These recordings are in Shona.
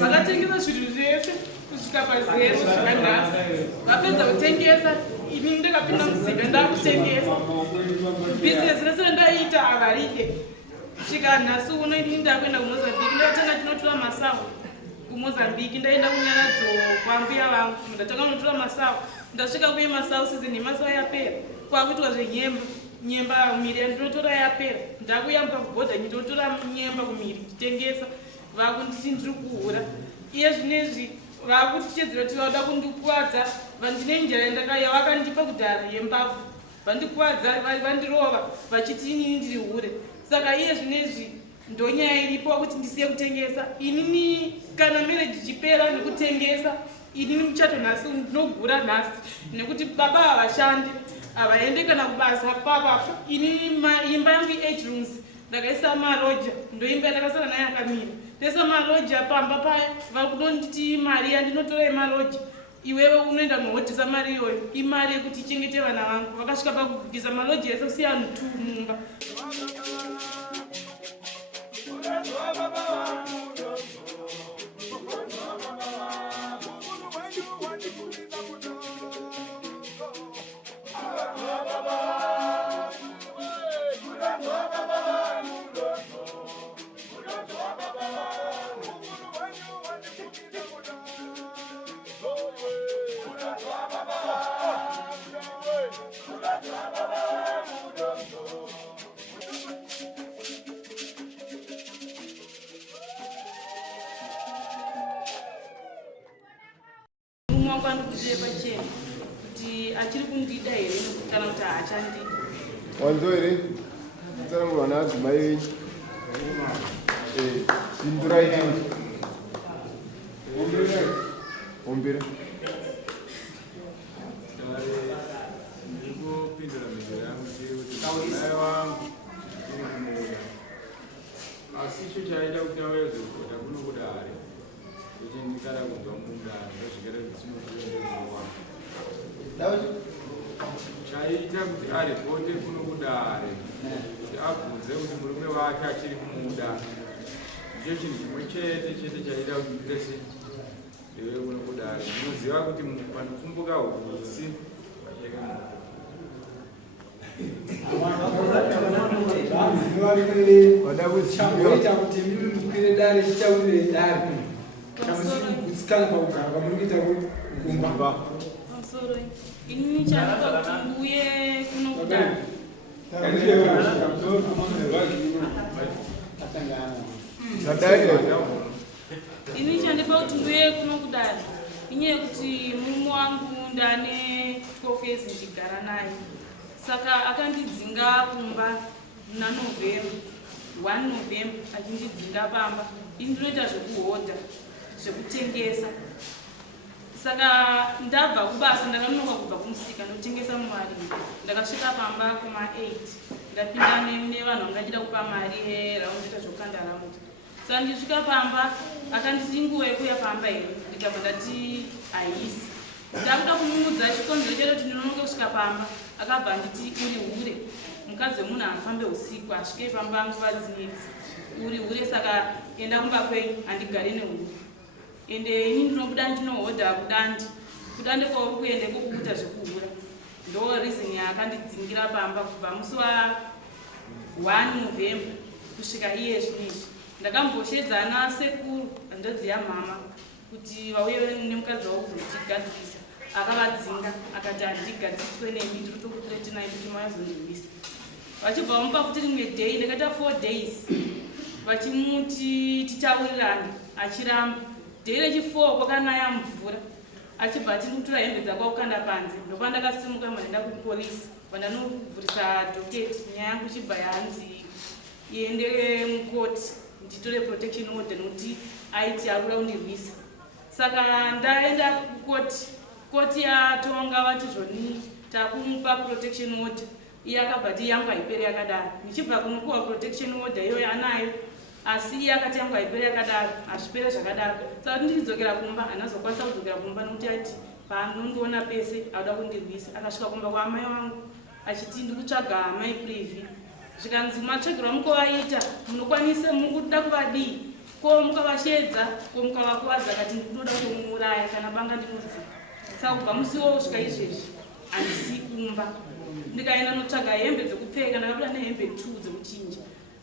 vakatengesa zvinhu zvese kusvika pazero zvakanhasi vapedza kutengesa ini ndakapinda musika ndakutengesa bhizinesi rese randaiita havaride kusvika nhasi uno ini ndakuenda kumozambiki ndakatenga tinotora masavu kumozambiki ndaenda kunyaradzo kwambuya vangu ndatanga kunotora masavu ndasvika kuye masavu sizini masavu yapera kwakuitwa nyemba miri yandinotora yapera ndakuyamba kubhodha ndinotora nyemba kumiri nditengesa vakunditi ndiri kuhura iye zvinezvi vakutichedzera kuti vauda kundikuwadza vandine njira yandakaya vakandipa kudhara yembavhu vandikuwadza vandirova vachiti inini ndiri hure saka iye zvinezvi ndonyaya iripo kuti ndisiye kutengesa inini kana mereji chipera nekutengesa inini muchato nhasi ndinogura nhasi nekuti baba havashandi havaende kana kubasa papapo inini imba yangu i8 rooms ndakaisa maroja ndoimba ndakasara naye akamira ndaisa maroja pamba paya vakunonditi mari yandinotora yemaroja iwewe unoenda muhodhesa mari iyoyo imari yekuti ichengete vana vangu vakasvika pakubvisa maroja ese usiya vanhu 2 mumba. Pacheni kuti achiri kundida here kana kuti haachandi wanzo here tsanangurwa naadzimai venyu pindura ine ombira ndikupindura mizero yangu chiri kuti mai vangu iri kumuda asi icho chaita kuti avayozekuda kunokuda hari kuti ndikada kubva munda ndosvikira zvisinouwa chaita kuti aripote kunokudare kuti abvunze kuti murume wake achiri kumuda ndicho chinhu chimwe chete chaita kuti ndese iwe kunokudare ndinoziva kuti panopfumbuka husi pacheke wada kuita kuti miri dare chichaurire dare kusikana pauganga murikuita kumba inini chandoda kuti mbuye kunokudara inini chandipa kuti mbuye kunokudara inyaya yekuti murume wangu ndane 12 years ndigara naye saka akandidzinga kumba naNovember 1 November achindidzinga pamba ini ndinoita zvekuhodha zvekutengesa saka ndabva kubasa ndakanonoka kubva kumusika ndotengesa mari ndakasvika pamba kuma8 ndapinda nevanhu vangachida kupa mari raundita zvokanda raundi saka ndisvika pamba akanditi nguva yekuya pamba here ndikabva ndati haisi ndakuda kumumudza chikonzero chedu kuti ndinonoka kusvika pamba akabva nditi uri hure mukadzi wemunhu anofambe usiku asvike pamba nguva dzinedzi uri hure saka enda kumba kwenyu handigari nehure ende ini ndinobuda ndinohodha kudande kwauri kuendeko kuita zvekuhura ndo reason yakandidzingira pamba kubva musi wa1 November kusvika iye zvinezvi ndakamboshedzana sekuru handodziya mama kuti vauye nemukadzi wavo kuzotigadzirisa akavadzinga akati handigadziswe nemi ndiri tokuthreatenai kuti mayazondirwisa vachibva mupa kuti rimwe day ndakaita 4 days vachimuti titaurirane achiramba day rechi4 kwakanaya mvura achibva atinotora hembe dzakwaukanda panze ndopa ndakasimuka manenda kupolisi vandanovhurisa doketi nyaya yangu chibva yanzi iende mukoti nditore protection order nokuti aiti akuda kundirwisa saka ndaenda kukoti koti yatonga vati zvoni takumupa protection order iye akabva ti yangu haiperi yakadaro ndichibva kunopuwa protection order iyoyo anayo asi iye akati yangu haiperi yakadaro hazvipere zvakadaro saka ndichidzokera kumba hanazokwanisa kudzokera kumba nokuti aiti paanondiona pese auda kundirwisa akasvika kumba kwaamai vangu achiti ndikutsvaga mai Privy zvikanzi matsvagirwa mukovaita munokwanise mukuda kuvadii ko mukavashedza ko mukavakuwadza kati ndinoda kutomuuraya kana banga ndinodzika. Saka kubva musi wowo kusvika izvezvi handisi kumba. Ndikaenda notsvaga hembe dzekupfeka, ndakabuda nehembe 2 dzekuchinja.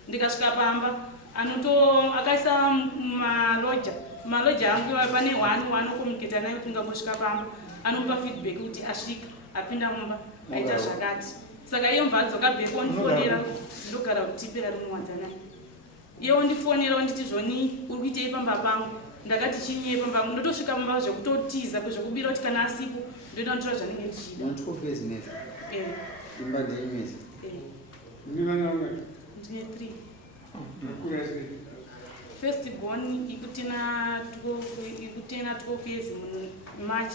Ndikasvika pamba akaisa maloja angu pane 1 okomuniketa naye kuti ngambosvika pamba anopa feedback kuti asvika apinda mumba aita zvakati. Saka iyo mvadzi wakabveko ndifonera ndogara kutipira rimuwadzana. Iye wandifonera wanditi zvoni uri kuitei pamba pangu. Ndakati chinyei pamba pangu ndotosvika mumba zvekutotiza kwezvekubira kuti kana asipo ndoita nditora zvanenge ndichida. Imba ndeimezi. Ndine 3. First born ikutena 12 years in March.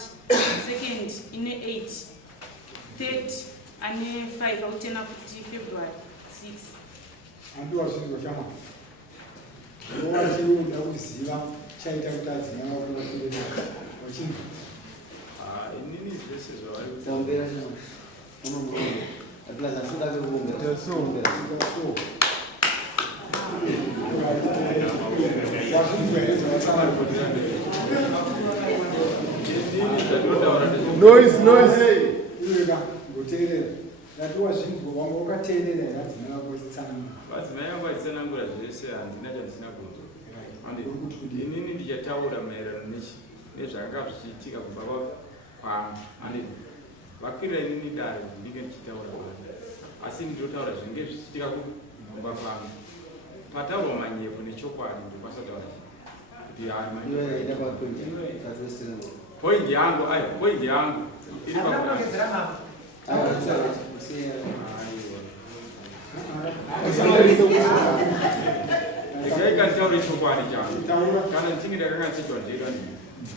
Second ine 8. Third ane 5 akutena kuti February 6. Andu wazvinhu zvama. Wachirunda kuziva chaita kuti adzimai vakuvafire wachinhu. Inini zvese zvavari Taombera chama. Unomurongo. Atlas asida kuombera. Tasombera. Noise. Iweka ngoteerera. Ndatiwa zvinhu wanga wakateerera here adzimai vako vachitsanangura. madzimai angu achitsanangura zvese handina chandisina kunzwa. Inini ndichataura maererano nezvakanga zvichiitika kubva kwangu. Vakwirira inini dare ndinenge ndichitaura kwazvo. Asi ndinotaura zvinenge zvichiitika kumba kwangu. Pataurwa manyepo nechokwadi ndokwasataura kuti point yangu iri ndikaikanditaure chokwadi changu kana ndichinge ndakangachitwa ndega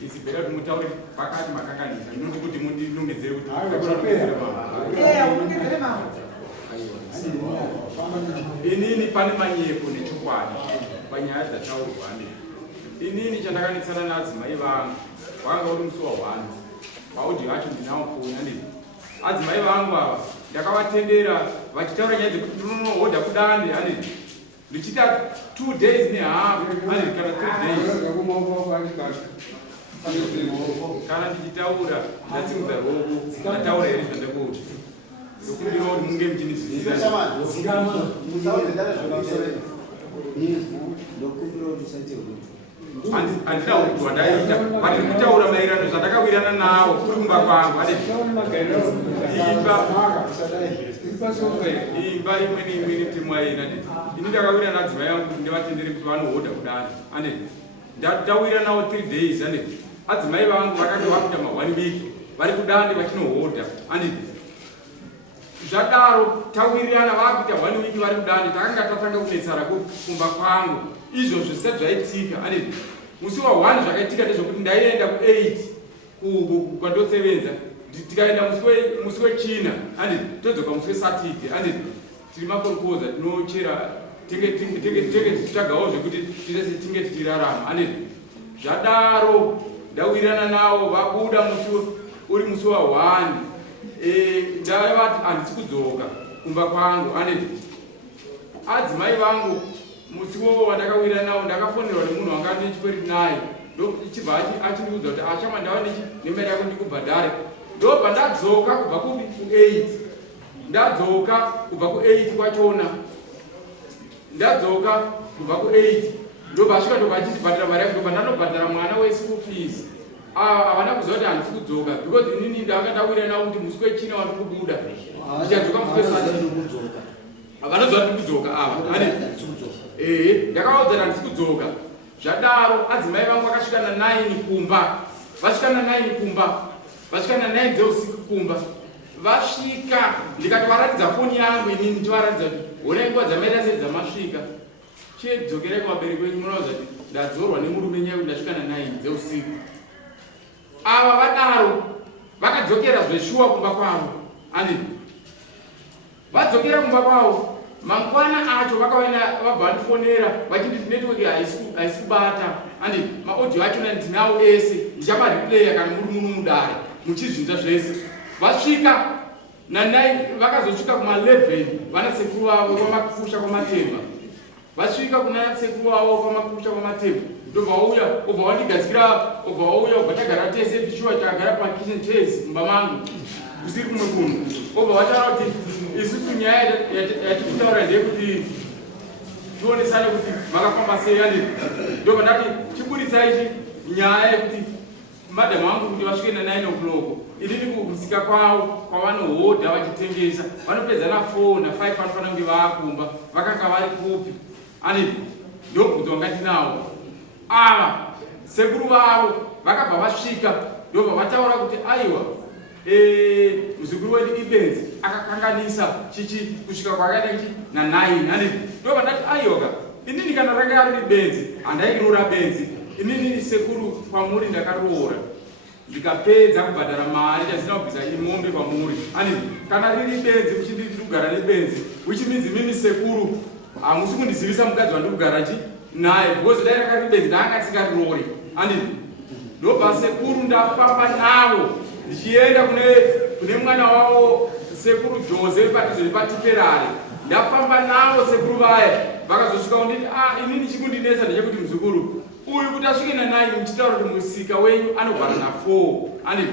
isibhera kuti mutaure pakati makakanisa ndinoti kuti mundilungedzere kuti inini pane manyepo nechokwadi panyaya dzataurwa inini chandakanetsana nadzimai vangu wanga uri musi wa1 waudhi acho ndinawo foni adzimai vangu ava ndakavatendera vachitaura nyaya dzekuti ndinonohodha kudande ndichita 2 days nehalf kana 3 days kana ndichitaura ndatsimudza ruoko ndataura here zvandakuuti ndokumbira kuti munge muchindizivira handina kudwa ndaita but kutaura maererano zvandakawirana nawo kuri kumba kwangu imba imwe neimwe temwaina ini ndakawirana nadzimai yangu kuti ndivatendere kuti vanohodha kudani ndawira nawo 3 days adzimai vangu vakanga vakuita ma1 week vari kudande vachinohodha zvadaro tawirirana vakuita 1 week vari kudande takanga tatanga kunetsara kumba kwangu izvo zvisati zvaitika musi wa1 zvakaitika ndezvokuti ndaienda ku8 kwandotsevenza tikaenda musi wechina todzoka musi wesatike tiri makorokoza tinochera tenge tichagawo zvekuti tirese tinge tichirarama zvadaro ndawirirana navo vabuda uri musi wa1 ndavati handisi kudzoka kumba kwangu adzimai vangu musi wowo wandakawirana nawo ndakafonerwa nemunhu wanga ndichikweri naye ndochibva achindiudza kuti achama ndava nemari yako ndikubhadhare ndobva ndadzoka kubva ku8 ndadzoka kubva ku8 kwachona ndadzoka kubva ku8 ndobva asvika ndobva achindibhadhara mari yako ndobva ndanobhadhara mwana weschool fees havana kuziva kuti handisi kudzoka because inini ndanga ndawirana nawo kuti musi wechina wandikubuda ndichadzoka musi wesatike havanoziva kuti kudzoka ava ndakaudzana handisi kudzoka zvadaro adzimai vangu vakasvikana 9 kumba vasvikana 9 dzeusiku kumba vasvika ndikatovaratidza foni yangu inini ndichivaratidza kuti honai nguva dzamaita sei dzamasvika chidzokerai kuvabereki venyu munoudza kuti ndadzorwa nemurume nyaya kuti ndasvikana 9 dzeusiku ava vadaro vakadzokera zveshuwa kumba kwavo vadzokera kumba kwavo mangwana acho vakaenda vabva vandifonera vachinditi netiweki haisi kubata maaudio achona ndinawo ese ndichamaripleya kana muri muno mudare muchizvinza zvese vasvika na9 vakazosvika kuma11 vana sekuru vavo vamakusha kwamatemba vasvika kuna sekuru wavo kwamakusha kwamatebvu ndobva wauya obva wandigadzikira obva wauya obva tagara tese tichiwa takagara pakitchen tese mumba mangu kusiri kumwe kuno obva wataura kuti isusu nyaya yatikutaura ndeyekuti tionesane kuti makafamba sei andi ndobva ndati chiburisai nyaya yekuti madhamu angu kuti vasvike na9 o'clock inini kukusika kwavo kwavanohodha vachitengesa vanopedza na 4 na 5 vanofanira kunge vaakumba vakanga vari kupi ani ndobvunzo vangati nawo ava sekuru vavo vakabva vasvika ndobva vataura kuti aiwa muzukuru wedu Ibenzi akakanganisa chichi kusvika kwakaita ichi na9 ani ndobva ndati aiwa inini kana ranga ari Ibenzi handairoora Benzi inini sekuru kwamuri ndakaroora ndikapedza kubhadhara mari ndasina kubvisa imombe kwamuri ani kana riri Benzi muchinditi kugara neBenzi which means mimi sekuru hamusi kundizivisa mukadzi wandikugara naye because dai rakari Benzi ndaanga tisingaroore ani ndobva sekuru ndafamba navo ndichienda kune mwana wavo sekuru Jose patizo nepatiperare ndafamba navo sekuru vaya vakazosvika kunditi inini chikundinesa ndechekuti muzukuru uyu kuti asvike na9 muchitaura kuti musika wenyu anogara na4 ani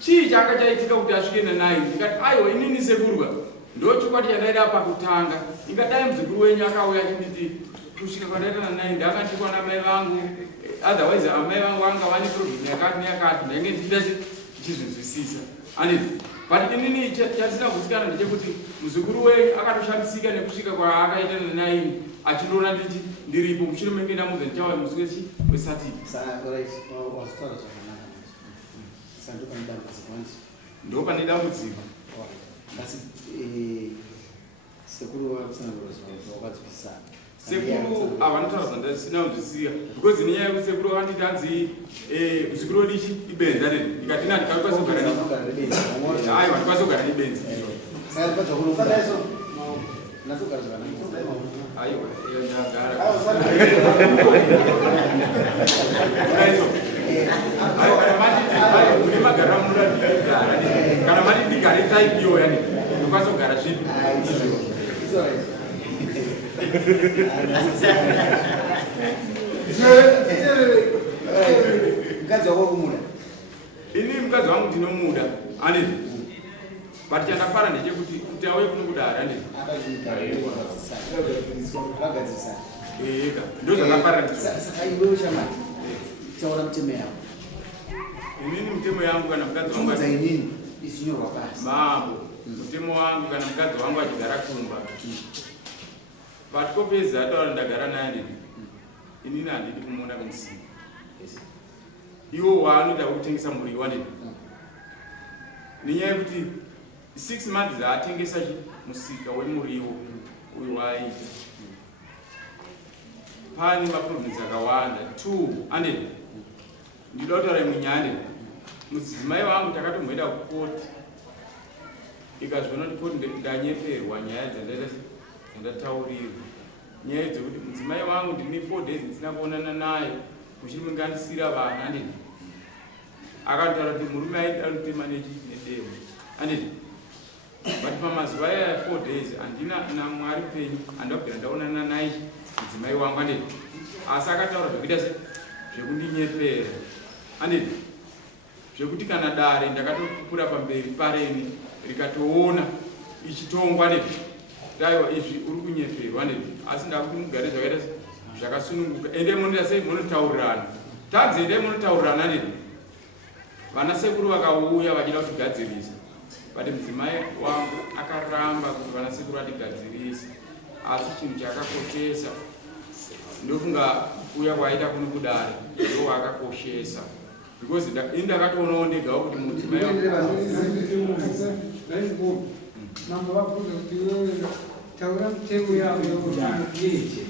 chii changa chaitika kuti asvike na9 ndikati aiwa inini sekurwa ndochokwadi chandaida pakutanga ingadai muzukuru wenyu akauya achinditi kusvika kwandaita na9 ndakandikwa namai vangu otherwise amai vangu vanga vane problem yakati neyakati ndainge ndichida chizvinzwisisa ani but inini chatisina kuzikanwa ndechekuti muzukuru wenyu akatoshamisika nekusvika kwaakaita na9 achindona nditi ndiripo muchino menge ndamuza ndichawa musi wesatini ndo pane dambudziko sekuru avanotaura ndasina kunzwisisa because nenyaya yekuti sekuru vakanditi hanzi muzukuru wedu ichi Ibenzi ane ndikati na ndikakwanisa kugara aiwa ndikwanisa kugara neBenzi aiwa ndagara kana mati ndigare taipiyo yani ndikwanisa kugara zvipi mukadzi wako kumuda ini mukadzi wangu ndinomuda ane but chandafara ndechekuti kuti auye kuno kudara ane ndozvakafara saka iwe ushamati taura mutemo yako inini mutemo yangu kana mukadzi wangu inini isinyorwa pasi mambo mutemo wangu kana mukadzi wangu achigara kumba but kopedza ataura ndagara naye inini handidi kumuona kumusika iwo waanoita kutengesa muriwo ane nenyaya yekuti 6 months dzaatengesa musika wemuriwo uyu waaita pane maprovinsi akawanda 2 ane ndida kutaura imwe nyaya mudzimai wangu takatomboenda kukoti ikazviona kuti koti ndanyeperwa nyaya dzandataurirwa nyaya dzekuti mudzimai wangu ndine 4 days ndisina kuonana naye muchiri mungandisira vana ane akantaura kuti murume aida notema nedemo ane but pamazuva aya 4 days handina namwari penyu handakugera ndaonana naye mudzimai wangu ane asi akataura zvekuita zvekundinyeperera ane zvekuti kana dare ndakatopura pamberi pareni rikatoona ichitongwa ane daiwa izvi uri kunyeperwa ane asi ndakuti mugare zvakaita zvakasununguka ende munoita sei munotaurirana tanzi endei munotaurirana ane vana sekuru vakauya vachida kutigadzirisa but mudzimai wangu akaramba kuti vana sekuru atigadzirisa asi chinhu chakakoshesa ndofunga kuya kwaita kuno kudare ndo akakoshesa because indakatoonawo ndegawo kuti mudzimai mambo vakuza kuti wewe taura mutemo yavo yokuti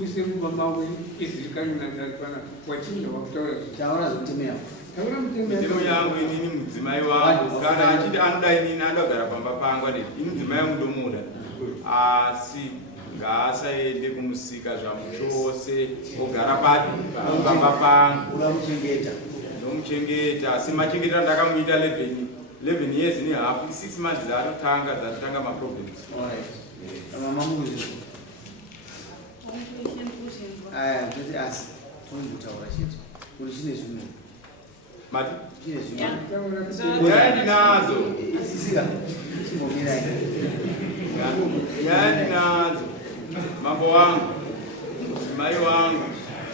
uise mumba mavo izirikani nazarikana wachinda wakutaura taura zvemutemo yavo taura mitemo yangu inini mudzimai wangu kana achiti anoda inini andogara pamba pangu ane ini mudzimai wangu ndomuda asi ngaasaende kumusika zvamuchose ogara pamba pangu uramuchengeta ndomuchengeta semachengeta ndakamuita 11 years nehalf 6 months dzatotanga maproblems mama muzi kuti asi tongutaura chete kuti chine zvimwe Mati? chine zvimwe Nyaya ndinadzo. isisika chimbomirai Nyaya ndinadzo. Mambo wangu, mai wangu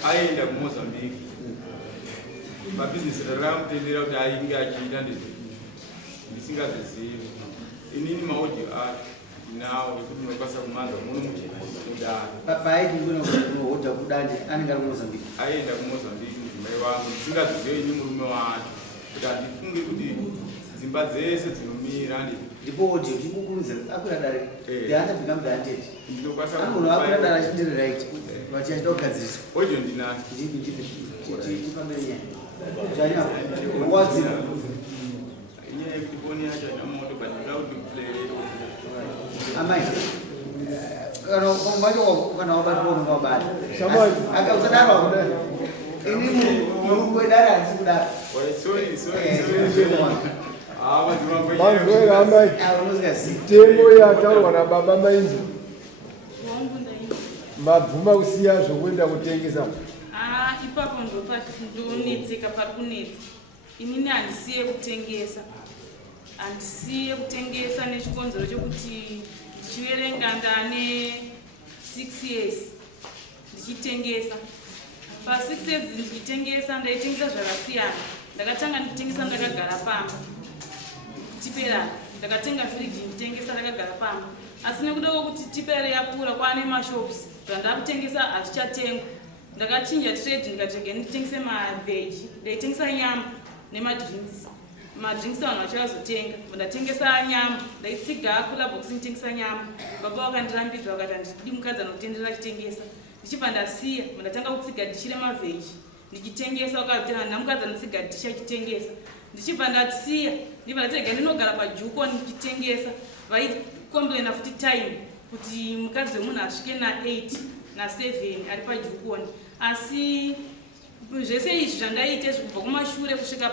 aenda kuMozambique. Mabhizinesi rakamutendera kuti ainge achiita ndisingazvizivi. Inini maaudio acho ndinawo ekuti munokwanisa kumanzwa muno mudare. paaiti kunohodha kudande anenge ari kuMozambique Aenda kuMozambique mai wangu ndisingazvizivi ini murume wacho kuti handifungi kuti dzimba dzese dzinomira ndipo audio timukurudzira akwira dare ndihatapinga mudandeti ndinokwanisa anogona akwira dare achindiri right vachachida kugadziriswa audio ndinacho. tipambere nyaya zvanyapo wadzima Inyaya yekuti foni yacho haina moto but ndinoda kuti play. amai kana wabatwa unongawabata Shamwari. akausadaro wakudai ini murume wedare handisi kudaro Sorry. Manzoera amai. unosingazivi Tembo yataurwa nababa mainzi. wangu ndaita Mabvuma kusiya zvokuenda kutengesa. ipapo ndonetseka pari kunetsa. Inini handisiye kutengesa nechikonzero chokuti ndichiverenga ndane 6 years ndichitengesa. Pa6 years ndichitengesa ndaitengesa zvakasiyana. Ndakatanga nditengesa ndakagara pamba tipera, ndakatenga firiji nditengesa ndakagara pamba. Asi nekuda kwekuti tipera yakura kwaane mashops zvandakutengesa hazvichatengwa, ndakachinja trade ndikatenge nditengese mavheji, ndaitengesa nyama nemadrinks. Madrinks vanhu vachivazotenga, ndatengesa nyama, ndaitsiga kulabhox nditengesa nyama. Baba vakandirambidza vakati handidi mukadzi anokutendera achitengesa. Ndichibva ndasiya, ndatanga kutsiga dhishi remavheji ndichitengesa. Vakati handina mukadzi anotsiga dhishi achitengesa. Ndichibva ndasiya, ndibva ndatega ndinogara pajuko ndichitengesa. Vaikomplaina futi time kuti mukadzi wemunhu asvike na8 na7 ari pajukoni. Asi zvese izvi zvandaita kubva kumashure kusvika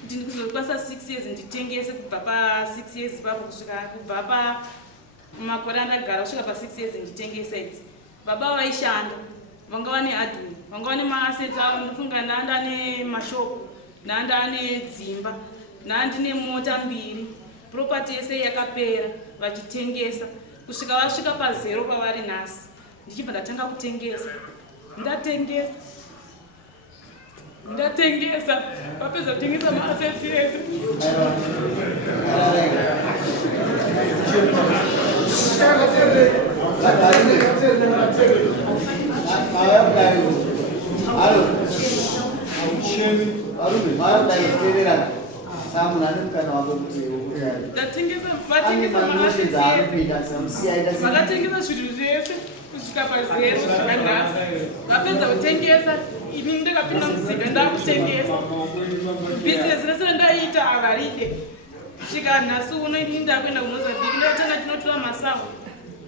kuti ndikuzokwanisa 6 years nditengese, kubva pa6 years ipapo kusvika kubva pamakore andagara kusvika pa6 years nditengesa idzi. Baba vaishanda, vanga vane hardware, vanga vane maassets avo. Ndofunga ndandane mashopu, ndandane dzimba, ndandine mota 2, property yese yakapera vachitengesa kusvika vasvika pa0 pavari nhasi. Ndichibva ndatanga kutengesa, ndatengesa vapedza kutengesa maassets yese. Vakatengesa zvinhu zvese kusvika pa0 kusvika nhasi. Vapedza kutengesa, ini ndakapinda musika ndakutengesa. Bhizinesi rese randaita havaride. Kusvika nhasi uno ini ndakuenda kuMozambique, ndatanga tinotora masavu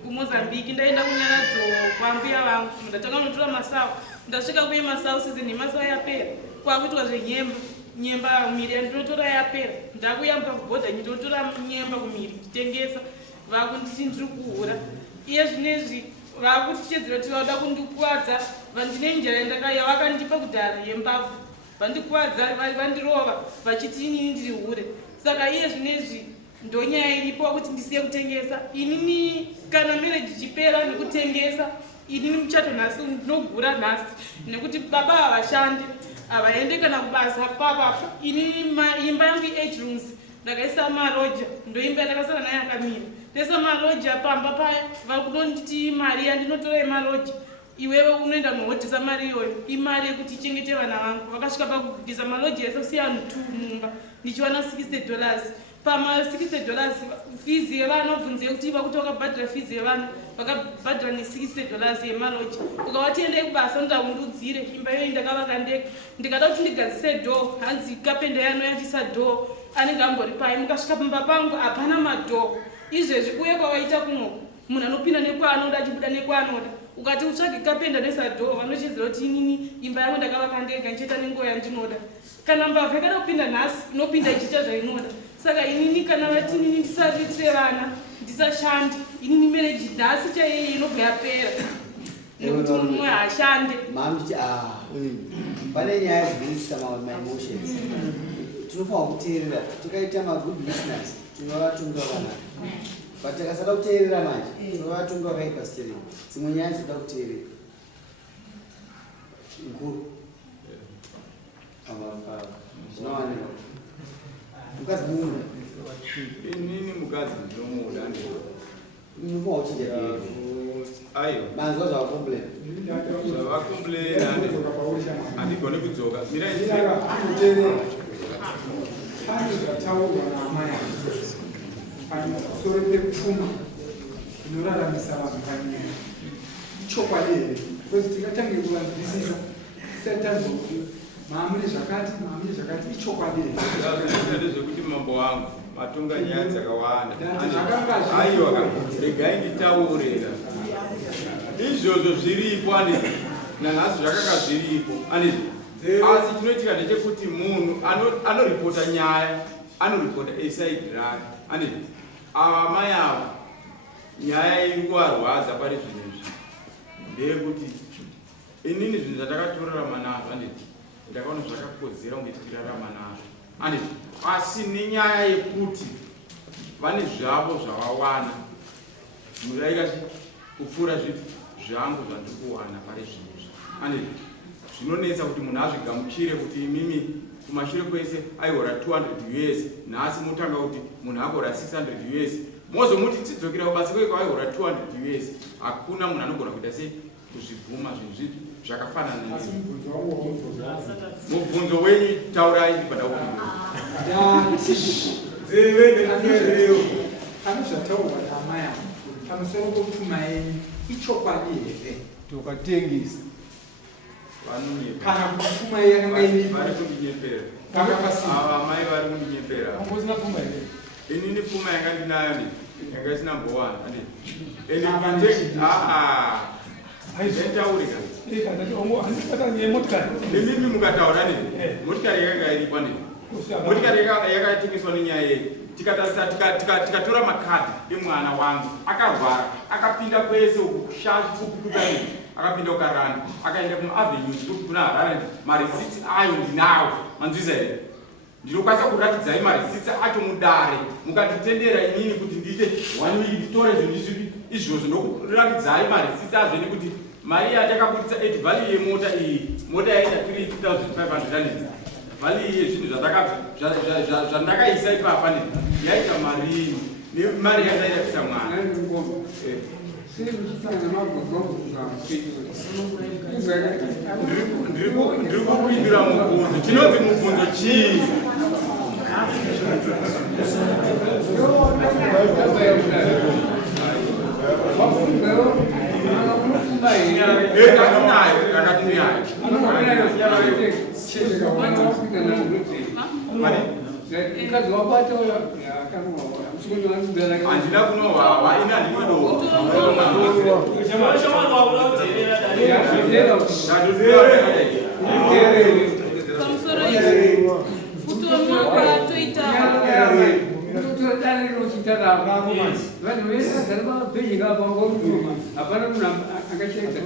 kuMozambique, ndaenda kunyaradzo kwambuya vangu, ndatanga kunotora masavu. Ndasvika kuye masavu season yemasavu yapera, kwakuitwa nyemba miri yandinotora yapera. Ndakuyamba kubhodha ndinotora nyemba kumiri nditengesa. Vakunditi ndiri kuhura iye zvinezvi vakutichedzera kuti vauda kundikuwadza. Vandine njira yavakandipa kudhara yembavhu, vandikuwadza, vandirova vachiti inini ndiri hure. Saka iye zvinezvi ndonyaya iripo kuti ndisiye kutengesa. Inini kana marriage ichipera nekutengesa, inini muchato nhasi ndinogura nhasi nekuti baba havashandi, havaende kana kubasa papapo. Inini imba yangu 8 rooms ndakaisa maroja, ndoimba ndakasara naye akamira. Ndaisa maroja pamba paya, vari kudonditi mari yandinotora yemaroja iwewe unoenda nohodhesa mari iyoyo, imari yekuti ichengete vana vangu. Vakasvika pakubvisa maroja ese kusiya vanhu 2 mumba, ndichiwana $60. Pama$60 fees yevana ubvunze kuti vakuti vakabhadhira fees yevana, vakabhadhira ne$60 yemaroja. Ukavati endei kubasa ndaundudzire imba iyoyi ndakavaka ndega. Ndikada kuti ndigadzise dhoo, hanzi kapenda yano yatisa dhoo anenge ambori pai. Mukasvika pamba pangu hapana madhoo. Izvezvi kuye kwavaita kunoko, munhu anopinda nekwaanoda achibuda nekwaanoda. Ukati utsvage kapenda nesadhoo, vanochizira kuti inini imba yangu ndakavaka ndega ndichiita nenguva yandinoda. Kana mbavha yakada kupinda nhasi inopinda ichiita zvainoda. Saka inini kana vati inini ndisariritire vana, ndisashandi, inini marriage nhasi chaiye inobva yapera. nekuti mumwe haashande. Mami pane nyaya dzinisa my emotions. Tinofanira kuteerera tikaita good listeners tinovatunga vanaka. But tikasada kuteerera manje tinovatunga vakaipa steering. Dzimwe nyaya dzinoda kuteerera. Nkuru. Zvinowanika. Mukadzi mumwe. Inini mukadzi ndinomuda Unofanira kuchinja aiyo manzwa zvavakomplain. Zvavakomplain handigoni kudzoka. Mirai Pane zvataurwa naamai pamusoro pepfuma inoraramisa vanhu panyika. Ichokwadi here? Because tikatange kuvanzwisisa tisati tanzwa kuti maamune zvakati ichokwadi here? zvekuti mambo wangu matonga nyaya dzakawanda. Aiwa regai nditaurira izvozvo zviripo nanhasi zvakanga zviripo asi chinoitika ndechekuti munhu anoripota nyaya anoripota esaidi rake ava mai ava nyaya iri kuvarwadza pari zvinezvi ndeyekuti inini zvinhu zvatakatorarama nazvo ndakaona zvakakodzera kunge tichirarama nazvo asi nenyaya yekuti vane zvavo zvavawana muraika kupfuura zvangu zvandiri kuwana pari zvinezvi zvinonetsa kuti munhu azvigamuchire kuti imimi kumashure kwese aihora 200 US nhasi mutanga kuti munhu agora 600 US mozomuti tidzokera kubasa kweko aihora 200 US hakuna munhu anogona kuita sei kuzvibvuma zvinhu zvipi zvakafanana mubvunzo wenyu taurai ndibada pane zvataurwa naamai pamusoro pepfuma yenyu ichokwadi here? Tokatengesa kana kupfuma yakanga vari kundinyepera ava mai vari kundinyepera inini pfuma yanga ndinayo yanga isina mbowana ndetaurika imimi mukataura motikari yakanga iripa motikari yakatengeswa nenyaya yei tikatarisa tikatora makadhi emwana wangu akarwara akapinda kwese ukushaaupukutani akapinda kukaranda akaenda kumavenue kuna Harare marisiti ayo ndinawo manzwisa here ndinokwanisa kuratidzai marisiti acho mudare mukanditendera inini kuti ndiite nditore zvinhu izvi izvozvo ndokuratidzai marisiti azvo nekuti mari yatakabudisa 8 vali yemota iyi mota yaita 3,500 vali yezvinhu zvandakaisa ipapa yaita marini nemari yandaitisa mwana ndiri kupindura mubvunzo chinonzi mubvunzo chii handina kunohwawa ini handinodo pamusoro izvi futonoka toita vanhu vese vari pabhenjika pangoruma hapana munhu angachaedza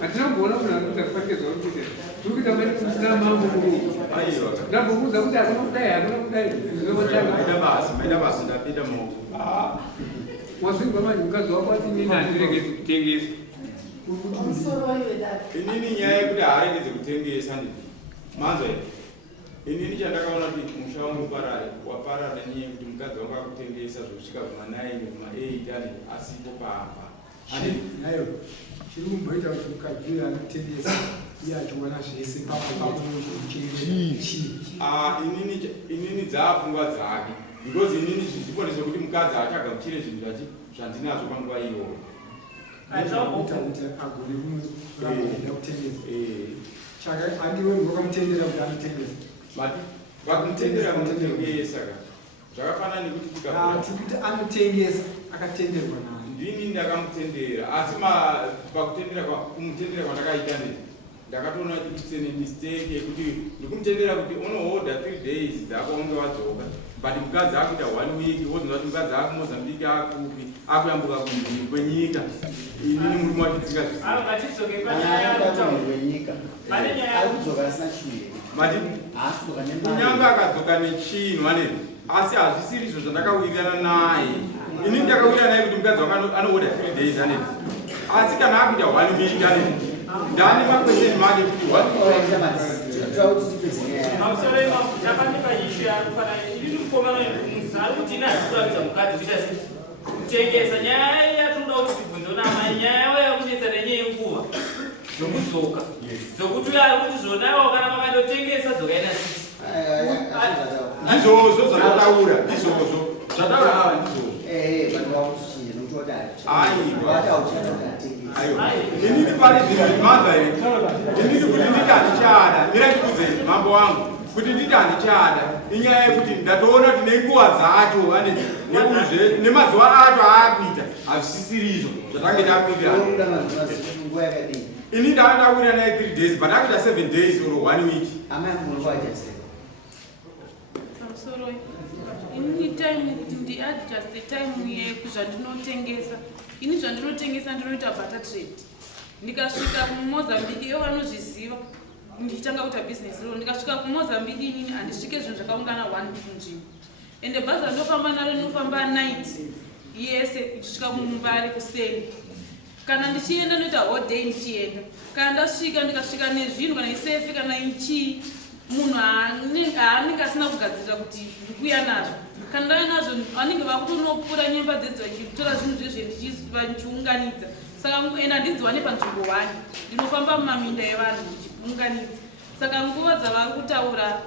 hatinamboona munhu anoita kufatedzwa kuti turikuita mari kusina mambo muruku ndambokuudza kuti hakuna kudai hakuna kudai maida basa ndapinda maoko wasvigwa manje mukadzi wako ati nini handiregedzi kutengesa inini nyaya yekuti haaregedzi kutengesa manzwa inini chandakaona kuti musha wangu waparara nenyaya yekuti mukadzi wangu akutengesa zvokusvika kuma9 kuma8 asipo paapa nayo chiri kumboita kuti mukadzi uyo anotengesa iye achiona zvese inini dzaapfungwa dzake because inini zvizipo nezvekuti mukadzi achagamuchire zvinhu zvandinazvo panguva iyoyo aita kuti agone kunoenda kutengesa andiwe wakamutendera kuti anotengesa vakumutendera kutengesa zvakafanana nekuti tikuti anotengesa akatenderwa naye ndini ndakamutendera asi kumutendera kwandakaita ndakatoona kuti ine mistake yekuti ndikumutendera kuti unohodha 3 days dzako unge wadzoka but mukadzi akuita 1 week wozonza kuti mukadzi aku Mozambique akupi akuyambuka kumhiri kwenyika inini murume wachidzika kwenyika arikudzoka asina chinhu kunyange akadzoka nechinhu anezi asi hazvisiri izvo zvandakawirirana naye inini ndakawirirana naye kuti mukadzi wake anohodha 3 days anezi asi kana akuita 1 week anezi ndani makwesheni make kuti kutengesa nyaya yatinoda kuti tibvunze namai nyaya yakunetsa nenyaya yenguva dzokudzoka dzokuti uyo ari kuti zvonawo kana makandotengesa dzokaina sisi izvozvo zvakataura izvozvo zvataura ava ndizvozvo inini pari zvinhu zvimadza here inini kuti nditi handichada mirandikudze mambo wangu kuti nditi handichada inyaya yekuti ndatoona kuti nenguva dzacho nekuzve nemazuva acho aakuita hazvisisiri izvo zvatange takuitirana ini ndava ndawirira naye 3 days but akuita 7 days or 1 week pamusoro inini time kuti ndiadjuste time yekuzvandinotengesa ini zvandinotengesa ndinoita barter trade ndikasvika kuMozambique ivo vanozviziva ndichitanga kuita business ro ndikasvika kuMozambique inini handisvike zvinhu zvakaungana 1 kunzvimbo ende bhazi randofamba naro rinofamba night yese ichisvika kuMumbare kuseni kana ndichienda noita whole day ndichienda kana ndasvika ndikasvika nezvinhu kana isefi kana ichii munhu haanenge asina kugadzirira kuti ndikuya nazvo kana ndava nazvo vanenge vakutonopfuura nyemba dzedzo vachitora zvinhu zvezve vachiunganidza saka enda handidziwa nepanzvimbo 1 ndinofamba mumaminda evanhu ndichiunganidza saka nguva dzavari kutaura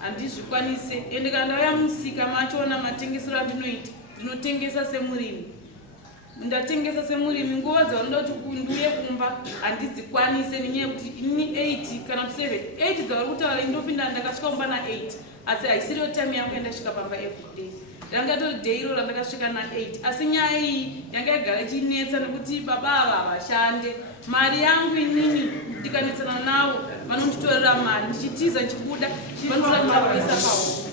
handizvikwanise ende kana ndauya musika machiona matengesero andinoita ndinotengesa semurimi ndatengesa semurimi nguva dzavanoda kuti ndiuye kumba handidzikwanise nenyaya yekuti ini 8 kana 7 8 dzavari kutaura indopinda ndakasvika kumba na8 asi haisiriyo time yangu yandasvika pamba everyday rangatori day iro randakasvika na8 asi nyaya iyi yanga yagara ichinetsa nekuti baba ava havashande mari yangu inini ndikanetsana navo vanonditorera mari ndichitiza ndichibuda vanotora mari vaisa paho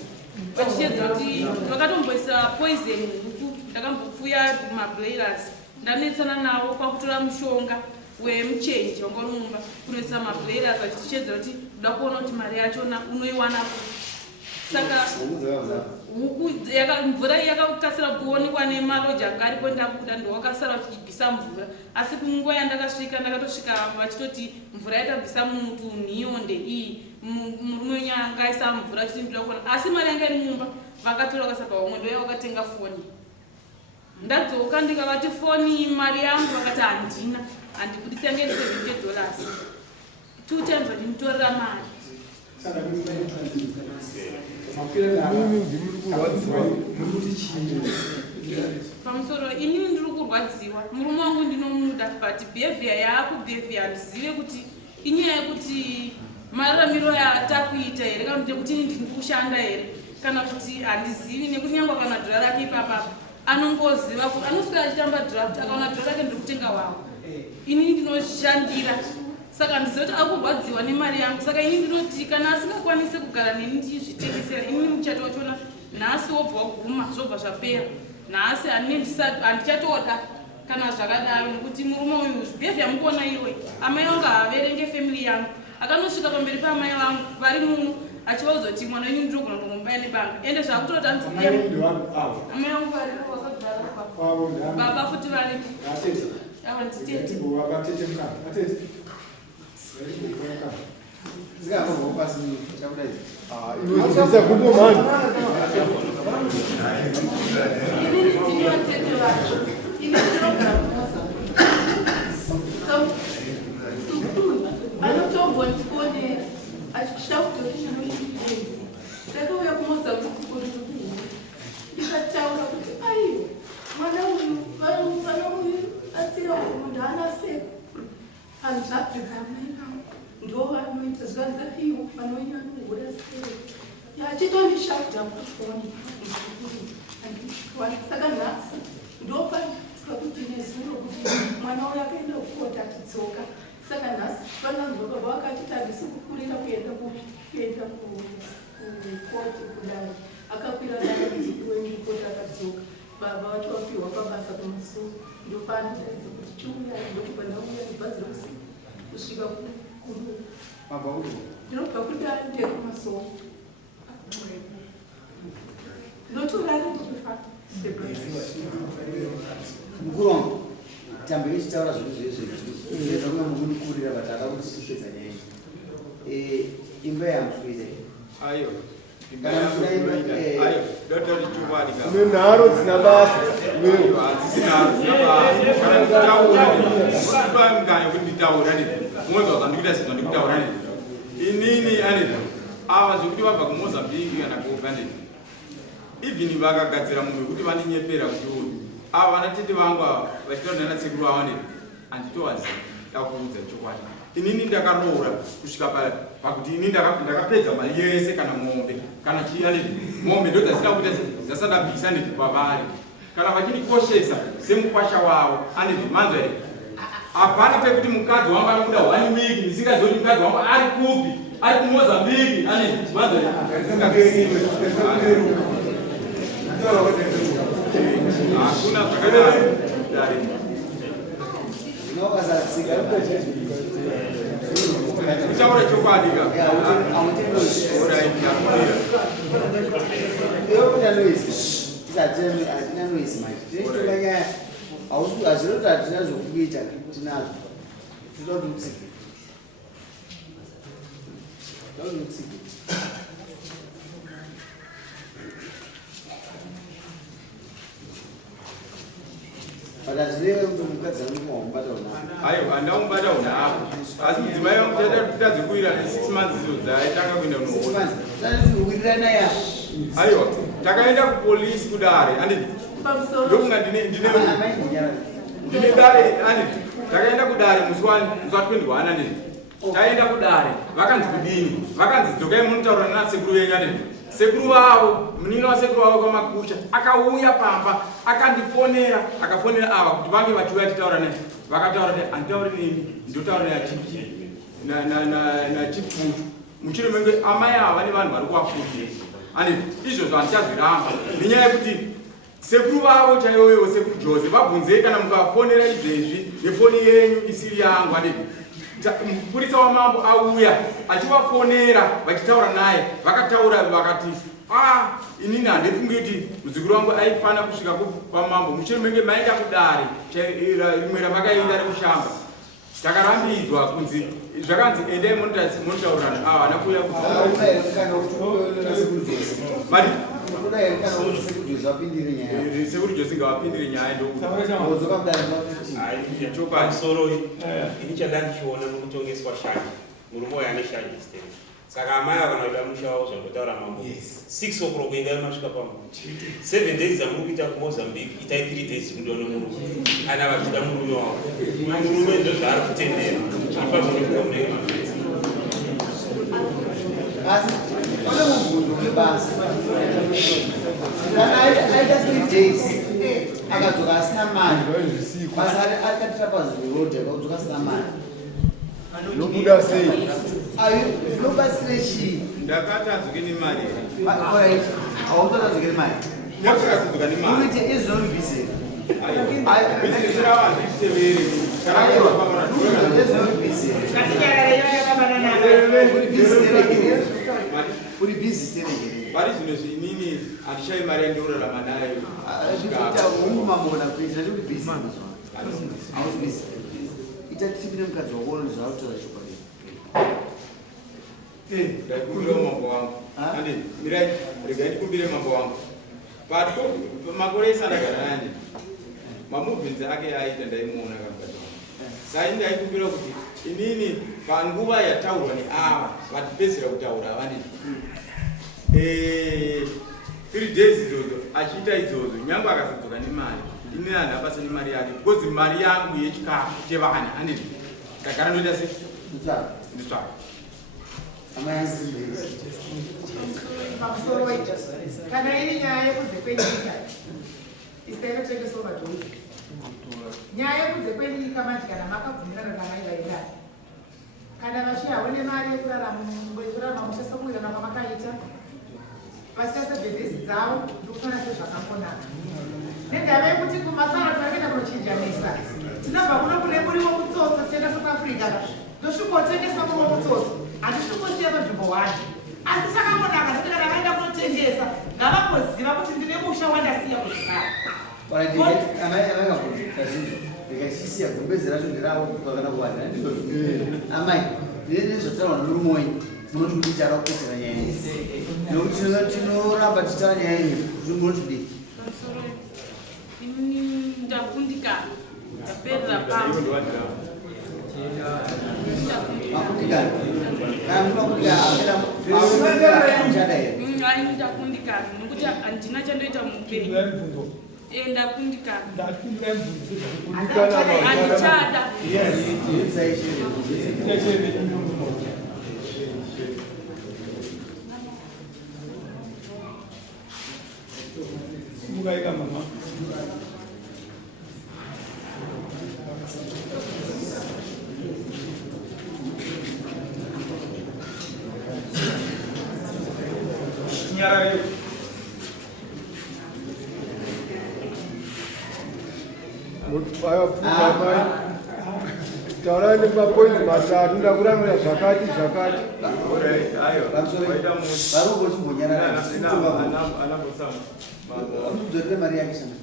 vachiedza kuti vakatomboisa poison huku ndakambopfuya mablailers ndanetsana navo kwakutora mushonga wemuchenji wanga uri mumba kunoisa mablailers vachichedzera kuti kuda kuona kuti mari yachona unoiwana saka huku mvura yakakasira kuonekwa nemaloji anga aripo ndabuda ndowakasara vachibvisa mvura asi kunguva yandakasvika ndakatosvika vachitoti mvura yatabvisa mutu nhiyonde iyi murume nyanga aisa mvura achiti ndida kuona asi mari yanga iri mumba vakatora vakasaka wamwe ndoya wakatenga foni ndadzoka ndikavati foni mari yangu vakati handina handibudisi yange $70 2 times vachinitorera mari pamusoro inini ndiri kurwadziwa murume wangu ndinomuda but behavior yaakubhehavia handizive kuti inyaya yekuti mararamiro yatakuita here kana kuti ini ndiri kushanda here kana kuti handizivi nekuti nyangwa kana dhora rake ipapapa anongoziva kuti anosvika achitamba draft akaona dhora rake ndiri kutenga wavo inini ndinoshandira saka ndiziva kuti akurwadziwa nemari yangu saka ini ndinoti kana asingakwanise kugara neni ndichizvitengesera inini muchato wachona nhasi wobva waguma zvobva zvapera nhasi handichatoda kana zvakadaro nekuti murume uyu behavia mukuona iwe amai vangu haaverenge family yangu akanosvika pamberi paamai vangu vari muno achivaudza kuti mwana wenyu ndirogona kungomubaya nebanga ende zvakutoti amai vangu varipo vakagara baba futi varipo ava nditete inozisa kumbo mani mwana uyo akaenda kukota achidzoka baba wakati tagisi kukurira kuenda kukoti kudai akakwira dai kuzikiweni kukoti akadzoka baba wacho wapiwa pabasa kumusoro ndopandaidza kuti chiuya ndokupa ndauya nebhazi reusiku kusvika ndinobva kudai ndekumasoro notorari kufa mukuru wangu tambo ichitaura zvinhu zvezvezvezvo rumwe mukunikurira vataka kuti tipedza nyaya imba yamuswide ayo nenharo dzina basa adzisinaaaangane kuti nditaura mwoza zvandikuita sezvandikutaura inini aneti ava zvekuti vabva kumozambique kana kuuganda even vakagadzira munhu wekuti vandinyepera kuti uyu ava vanatete vangu ava vachitaura nasekuru ava neti handitowaziva ndakuudza chokwadi inini ndakaroora kusvika pakuti ini ndakapedza mari yese kana mombe kana chianeti mombe ndo dzasina kuita dzasadabvisa neti kwavari kana vachindikoshesa semukwasha wavo aneti manzwa here hapana pekuti mukadzi wangu anobuda 1 week ndisingazoti mukadzi wangu ari kupi ari kumozambique aneti manzwa here hakuna zvakadaro uchaura chokwadi hazvinoti hatina zvokuita tinazvo tinoda utsike aiwa handaumubata unapo asi mudzimai wangu tadzikuira 6 months dzaitanga kuenda unowirirana aiwa takaenda kupolisi kudare anditi ndokunga ndine dare anditi takaenda kudare musi wa 21 anditi taenda kudare vakanzi kudini vakanzi dzokai munotaura nasekuru venyu anditi sekuru vavo munini wasekuru vavo kwamakusha akauya pamba akandifonera akafonera ava kuti vange vachiuya titaura naye vakataura kuti handitauri nemi ndotaura nachifutu muchiro menge amai ava nevanhu vari kuvafuti anditi izvozvo handichazviramba nenyaya yekuti sekuru vavo chaivoyo sekuru jose vabvunzei kana mukafonera izvezvi nefoni yenyu isiri yangu anditi mupurisa wamambo auya achivafonera vachitaura naye vakataura vakati inini handifungi kuti muzukuru wangu aifana kusvika kwamambo muchiro menge maenda kudare rimwe ravakaenda rekushamba takarambidzwa kunzi zvakanzi endai munotaurana hana kuuya sekuru jose ngavapindire nyaya ndokumusoro ini chada ndichiona nokutongeswa shanje murume uyo ane shanje steni saka amai akanoida musha wavo zvangotaura mambo 6 o'clock ingai masvika pambo 7 days dzamuri kuita kumozambique itai 3 days kundoona murume kana vachida murume wavo murume ndo zvaari kutendera ipazonokuka munenge mafenzi asi pane mubvunzo webasa kana aita 3 days akadzoka asina mari basa akatira pazirorodhi akadzoka asina mari nobuda sei zvinobatsire chii ndakatadzoke nemari hautotadzoke nemari ndakatadzoka nemari uite ezvinobhisera uri bhizi teregerei pari zvino zvinini handishai mari yandiorarama nayo ungumamona kuitira kuti bhizi hausi bhizi ita tipine mukadzi wakuona zvakutaura chokwadi ndaikumbira mambo wangu andi mirai regai ndikumbire mambo wangu makore esandagara nani mamuvhinzi ake aita ndaimuona kamukadzi wangu sai ndaikumbira kuti inini panguva yataurwa neava vatipedzera kutaura avani 3 days idzodzo achiita idzodzo nyange akasadzoka nemari inini handabasa nemari yake because mari yangu yechikafu chevana anditi ndagara ndoita se nditsvaka kana iri nyaya yekunze kwenyika isaivatengeswa madhoi nyaya yekunze kwenyika manje kana makabvumirana namai vaidai kana vachihawe nemari yekurarama muchasomuirana kwamakaita vasiasa bhedhesi dzavo ndokufana sezvakakonaka nendava yekuti kumasara takaenda kunochinjanisa tinobva kuno kune muriwo mutsotso tienda south africa ndosvikotengesa muriwo mutsotso handisvikosiya panzvimbo 1 asi chakakonaka kuti kana vaenda kunotengesa ngavakoziva kuti ndine musha wandasiya kuzvikara ndikachisiya gumbezi racho ndiravo kakana kuwanda amai ndinezvotaura norumoi munoti kuti tichada kupetera nyaya iyi nokuti tinoramba tichitaura nyaya iyi kuti munoti kudii ndakundikana ndaperera pamwe makundikana kana munokundikana ai ndakundikana nokuti handina chandoita muupenyu ndakundikana handichada Mugaika mama. taurani mapointi matatu ndakuramira zvakati zvakati varikuzoita mari yake sana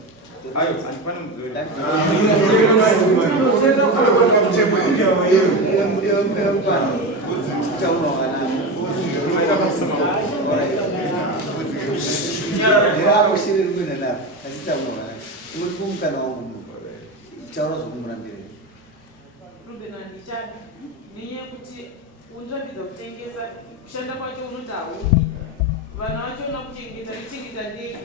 taura zvokumurambira Ruben handichada nenyaya yekuti undirambidza kutengesa kushanda kwacho unoti hauki vana vachiona kuchengeta ichengeta ndego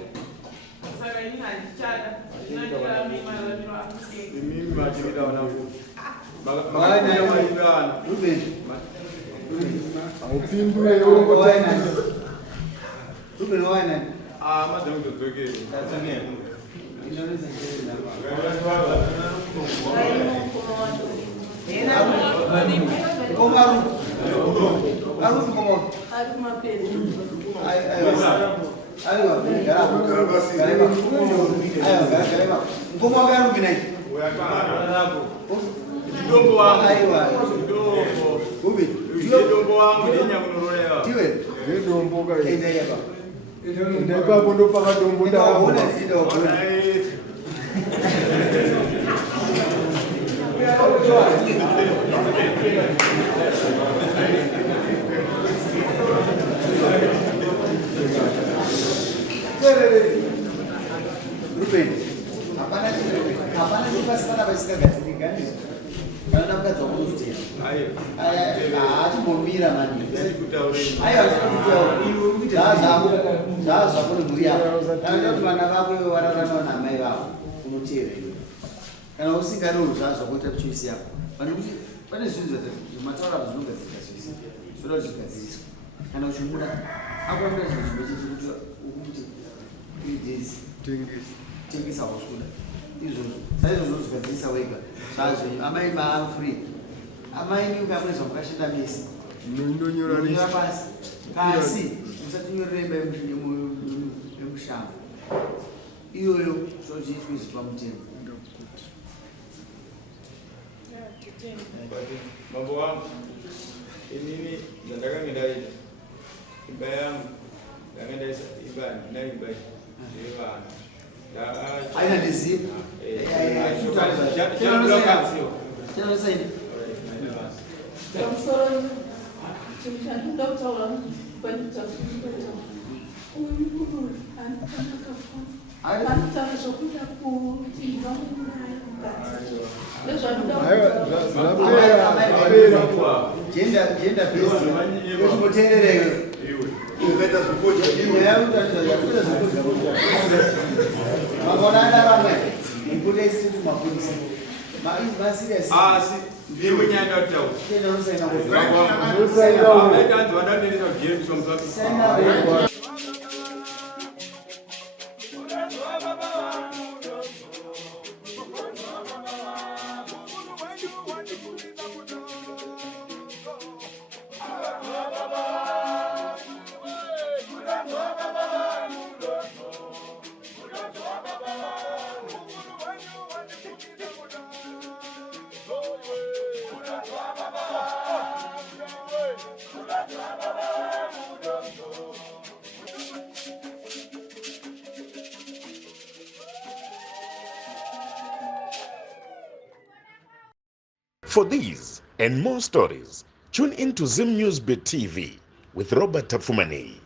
saka ini handichada ndinandirame mararamiro akutenga imimi machirida vana hapana chipasikana vasikagadzirikani kana mukadzi wakunozitera hachimbomira mani zvazvako nemhuri yako kana kuti vana vako vararama naamai vavo unotera kana usingarowi zvazvakuita choisi yako vanekuti pane zvinhu zvamataura apa zvinogadzirika zvese zvoda kuti zvigadziriswa kana uchimuda akuambira chinhu chimwe chete kuti ukuti idesi tengesa waskuda izvozvo saizvozvo zvikadzirisa wega zvazvo amai maafree amai miungamwezva mukashanda mese ndonyora pasi pasi musatinyoreremba yemushango iyoyo zvochiitwa izvi pamutemo mambo wangu inini ndandakanga ndaita imba yangu ndanga ndaisa imba naimba yevana aina ndiziva chanosaini pamusoro chinhu chandinoda kutaura anotanga zvokuda kutinga mumuraya mukati gender based yochimoteerereka makona andarama ikuta isiti mapurisa masirias ndikunyanda kutaura Thank you. For these and more stories, tune in to Zim News Bit TV with Robert Tafumani.